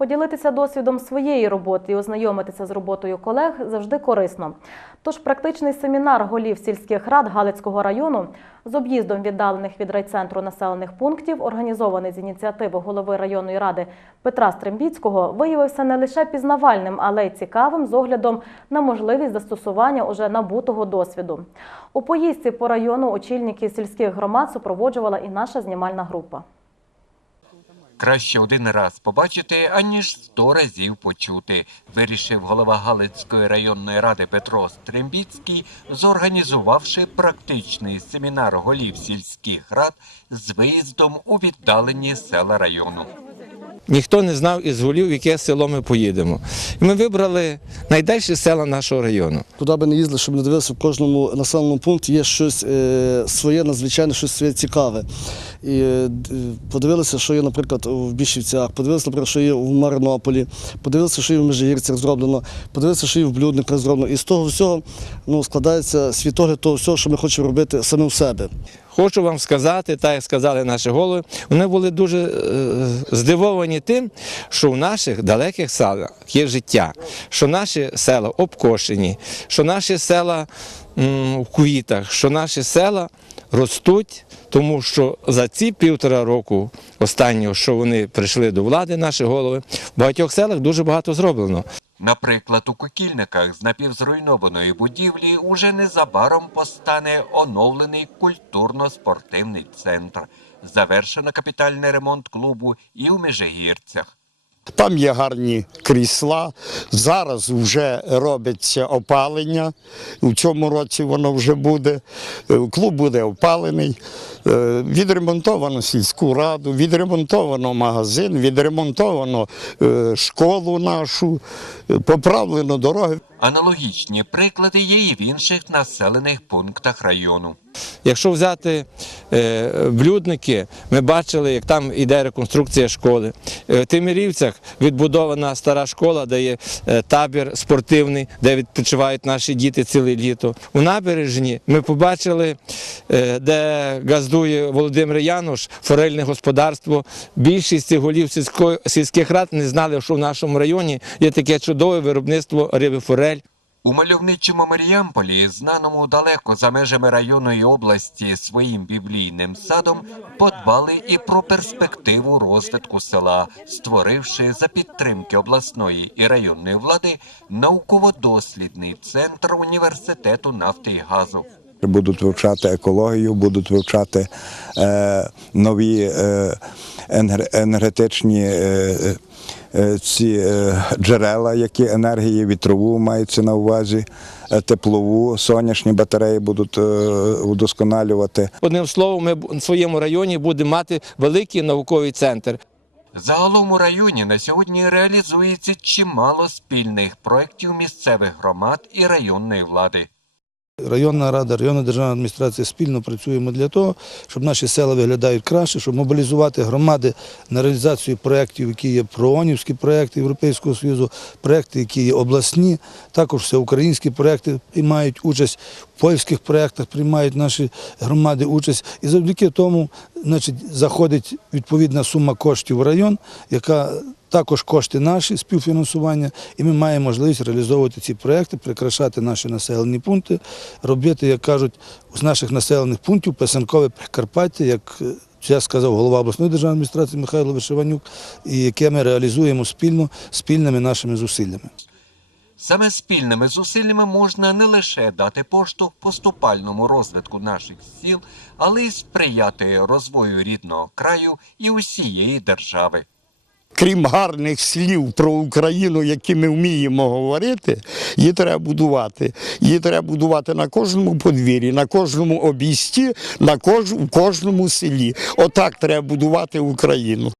Поділитися досвідом своєї роботи і ознайомитися з роботою колег завжди корисно. Тож практичний семінар голів сільських рад Галицького району з об'їздом віддалених від райцентру населених пунктів, організований з ініціативи голови районної ради Петра Стрембіцького, виявився не лише пізнавальним, але й цікавим з оглядом на можливість застосування уже набутого досвіду. У поїздці по району очільники сільських громад супроводжувала і наша знімальна група. Краще один раз побачити, аніж сто разів почути, вирішив голова Галицької районної ради Петро Стрембіцький, зорганізувавши практичний семінар голів сільських рад з виїздом у віддалені села району. Ніхто не знав із голів, в яке село ми поїдемо. І ми вибрали найдальші села нашого району. Куди би не їздили, щоб не дивилися, в кожному населеному пункті є щось е, своє, надзвичайне, щось своє цікаве. І е, подивилися, що є, наприклад, в Бішівцях, подивилися, наприклад, що є в Маринополі, подивилися, що є в Межигірцях зроблено, подивилися, що є в Блюдниках зроблено. І з того всього ну, складається світогляд того всього, що ми хочемо робити саме в себе. Хочу вам сказати, так як сказали наші голови, вони були дуже е, здивовані тим, що в наших далеких селах є життя, що наші села обкошені, що наші села в квітах, що наші села ростуть, тому що за ці півтора року останнього, що вони прийшли до влади, наші голови, в багатьох селах дуже багато зроблено. Наприклад, у Кукільниках з напівзруйнованої будівлі уже незабаром постане оновлений культурно-спортивний центр. Завершено капітальний ремонт клубу і у Межигірцях. Там є гарні крісла. Зараз вже робиться опалення. У цьому році воно вже буде. Е, Клуб буде опалений. Е, Відремонтовано сільську раду, відремонтовано магазин, відремонтовано е, школу нашу, поправлено дороги. Аналогічні приклади є і в інших населених пунктах району. Якщо взяти е, блюдники, ми бачили, як там іде реконструкція школи. Е, В Тимирівцях відбудована стара школа, де є е, табір спортивний, де відпочивають наші діти ціле літо. У набережні ми побачили, де газдує Володимир Януш, форельне господарство. Більшість голів сільських рад не знали, що в нашому районі є таке чудове виробництво риби форель. У мальовничому Маріамполі, знаному далеко за межами району і області своїм біблійним садом, подбали і про перспективу розвитку села, створивши за підтримки обласної і районної влади науково-дослідний центр університету нафти і газу. Будуть вивчати екологію, будуть вивчати е, нові е, енергетичні е, е, ці е, джерела, які енергії, вітрову мається на увазі, е, теплову, сонячні батареї будуть е, удосконалювати. Одним словом, ми в своєму районі будемо мати великий науковий центр. Загалом у районі на сьогодні реалізується чимало спільних проєктів місцевих громад і районної влади. Районна рада, районна державна адміністрація спільно працюємо для того, щоб наші села виглядають краще, щоб мобілізувати громади на реалізацію проєктів, які є проонівські проєкти Європейського Союзу, проєкти, які є обласні, також всеукраїнські проєкти приймають участь, в польських проєктах приймають наші громади участь. І завдяки тому значить, заходить відповідна сума коштів в район, яка також кошти наші, співфінансування, і ми маємо можливість реалізовувати ці проекти, прикрашати наші населені пункти, робити, як кажуть, з наших населених пунктів писанкове Прикарпаття, як е, я сказав голова обласної державної адміністрації Михайло Вишиванюк, і яке ми реалізуємо спільно спільними нашими зусиллями. Саме спільними зусиллями можна не лише дати поштовх поступальному розвитку наших сіл, але й сприяти розвою рідного краю і усієї держави. Крім гарних слів про Україну, які ми вміємо говорити, її треба будувати. Її треба будувати на кожному подвір'ї, на кожному обійсті, на кож... в кожному селі. Отак треба будувати Україну.